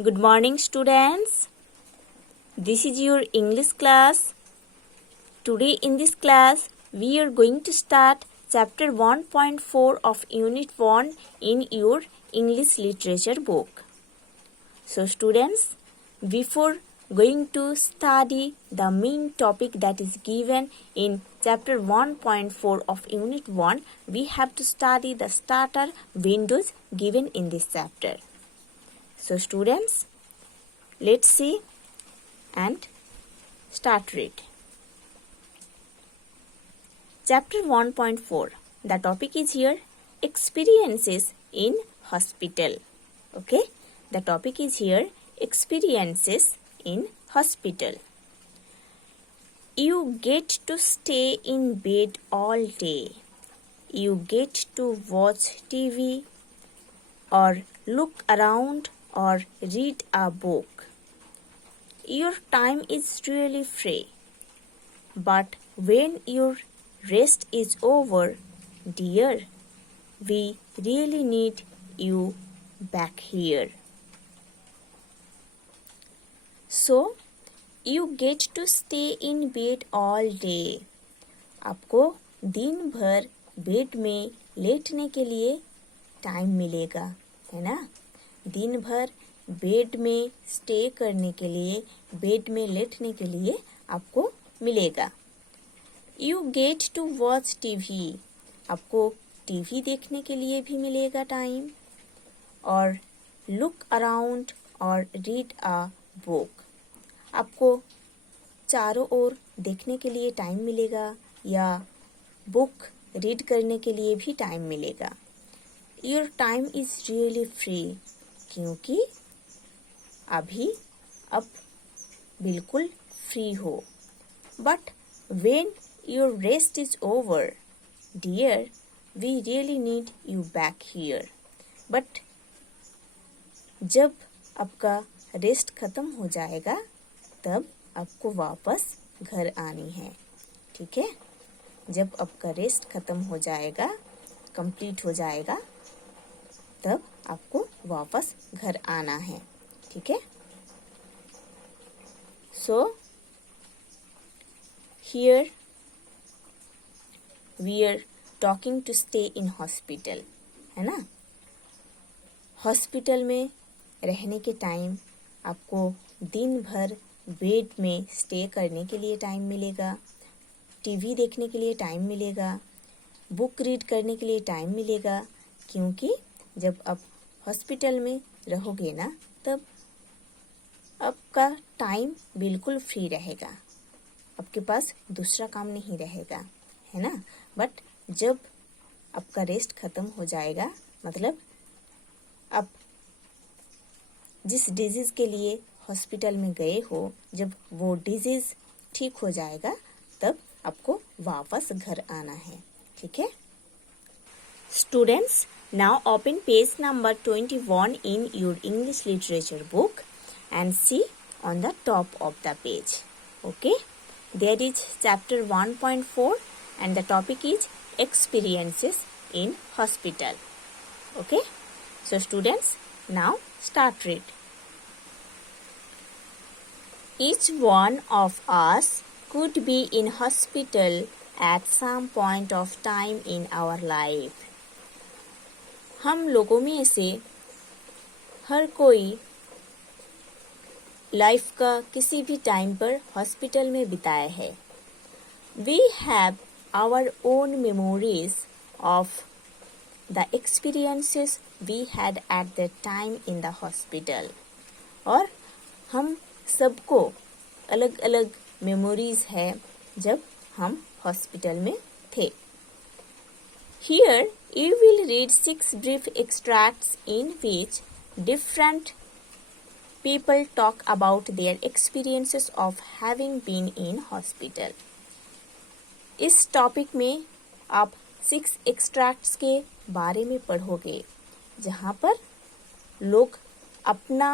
Good morning, students. This is your English class. Today in this class, we are going to start chapter 1.4 of Unit 1 in your English literature book. So, students, before going to study the main topic that is given in chapter 1.4 of Unit 1, we have to study the starter windows given in this chapter. So students, let's see and start read. Chapter 1.4. The topic is here experiences in hospital. Okay, the topic is here experiences in hospital. You get to stay in bed all day. You get to watch TV or look around or read a book. Your time is really free. But when your rest is over, dear, we really need you back here. So, you get to stay in bed all day. आपको दिन भर bed में लेटने के लिए time मिलेगा, है ना? दिन भर बेड में स्टे करने के लिए, बेड में लेटने के लिए आपको मिलेगा. You get to watch TV. आपको टीवी देखने के लिए भी मिलेगा टाइम. और लुक अराउंड और रीड अ बुक. आपको चारों ओर देखने के लिए टाइम मिलेगा या बुक रीड करने के लिए भी टाइम मिलेगा. Your time is really free. क्योंकि अभी अब बिल्कुल फ्री हो. But when your rest is over, dear, we really need you back here. But जब आपका रेस्ट खत्म हो जाएगा तब आपको वापस घर आनी है. ठीक है, जब आपका रेस्ट खत्म हो जाएगा, कंप्लीट हो जाएगा, तब आपको वापस घर आना है. ठीक है. So here we are talking to stay in hospital, है ना? हॉस्पिटल में रहने के टाइम आपको दिन भर बेड में स्टे करने के लिए टाइम मिलेगा, टीवी देखने के लिए टाइम मिलेगा, बुक रीड करने के लिए टाइम मिलेगा. क्योंकि जब आप हॉस्पिटल में रहोगे ना, तब आपका टाइम बिल्कुल फ्री रहेगा. आपके पास दूसरा काम नहीं रहेगा, है ना? बट जब आपका रेस्ट खत्म हो जाएगा, मतलब आप जिस डिजीज़ के लिए हॉस्पिटल में गए हो, जब वो डिजीज़ ठीक हो जाएगा, तब आपको वापस घर आना है. ठीक है. Students, now open page number 21 in your English literature book and see on the top of the page. Okay, there is chapter 1.4 and the topic is experiences in hospital. Okay, so students, now start read. Each one of us could be in hospital at some point of time in our life. हम लोगों में से हर कोई life का किसी भी time पर hospital में बिताया है. We have our own memories of the experiences we had at that time in the hospital. और हम सबको अलग अलग मेमोरीज है जब हम हॉस्पिटल में थे. Here you will read 6 brief extracts in which different people talk about their experiences of having been in hospital. इस टॉपिक में आप 6 एक्सट्रैक्ट्स के बारे में पढ़ोगे जहाँ पर लोग अपना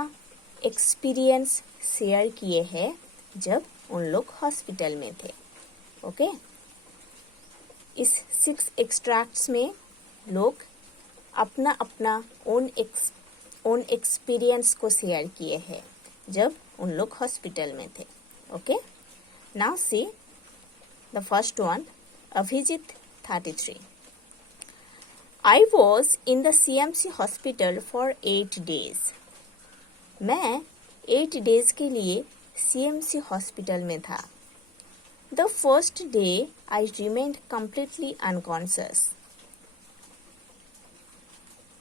एक्सपीरियंस शेयर किए हैं जब उन लोग हॉस्पिटल में थे. ओके, इस 6 एक्सट्रैक्ट्स में लोग अपना अपना ओन ओन एक्सपीरियंस को शेयर किए हैं जब उन लोग हॉस्पिटल में थे. Okay, now see the first one. Abhijit 33. I was in the CMC hospital for 8 days. मैं 8 days के लिए CMC हॉस्पिटल में था. The first day I remained completely unconscious.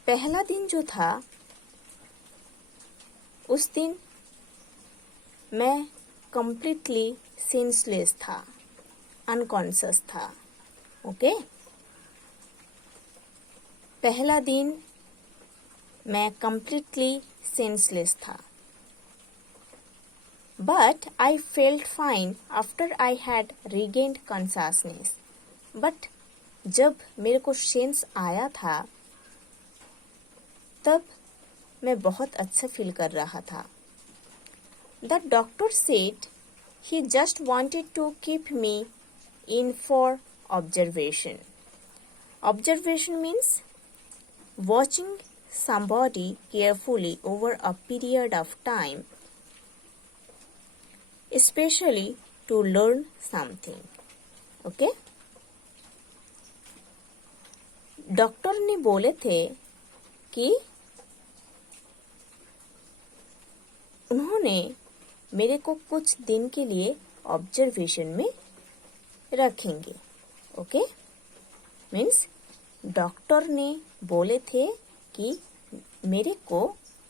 पहला दिन जो था उस दिन मैं completely senseless था, unconscious था. ओके, पहला दिन मैं completely senseless था. But I felt fine after I had regained consciousness. But जब मेरे को सेंस आया था तब मैं बहुत अच्छा फील कर रहा था. The doctor said he just wanted to keep me in for observation. Observation means watching somebody carefully over a period of time, especially to learn something. Okay? Doctor ने बोले थे कि उन्होंने मेरे को कुछ दिन के लिए ऑब्जर्वेशन में रखेंगे. ओके, मीन्स डॉक्टर ने बोले थे कि मेरे को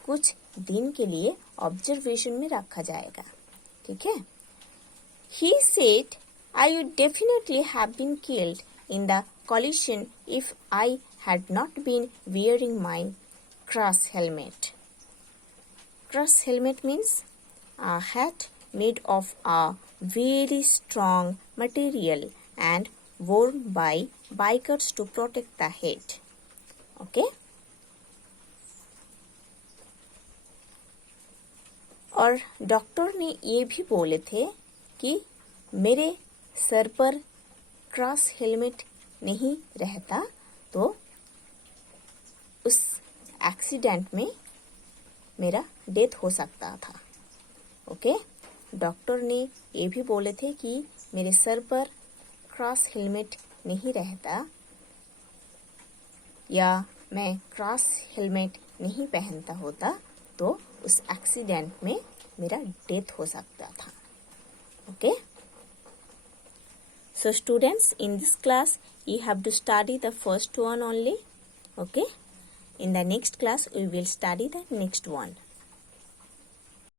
कुछ दिन के लिए ऑब्जर्वेशन में रखा जाएगा. ठीक है. He said I would definitely have been killed in the collision if I had not been wearing my crash helmet. Crash helmet means a hat made of a very strong material and worn by bikers to protect the head. Okay? और doctor ने ये भी बोले थे कि मेरे sir पर cross helmet नहीं रहता तो उस एक्सीडेंट में मेरा डेथ हो सकता था. ओके, डॉक्टर ने ये भी बोले थे कि मेरे सर पर क्रॉस हेलमेट नहीं रहता या मैं क्रॉस हेलमेट नहीं पहनता होता तो उस एक्सीडेंट में मेरा डेथ हो सकता था. Okay, so students, in this class you have to study the first one only. Okay, in the next class we will study the next one.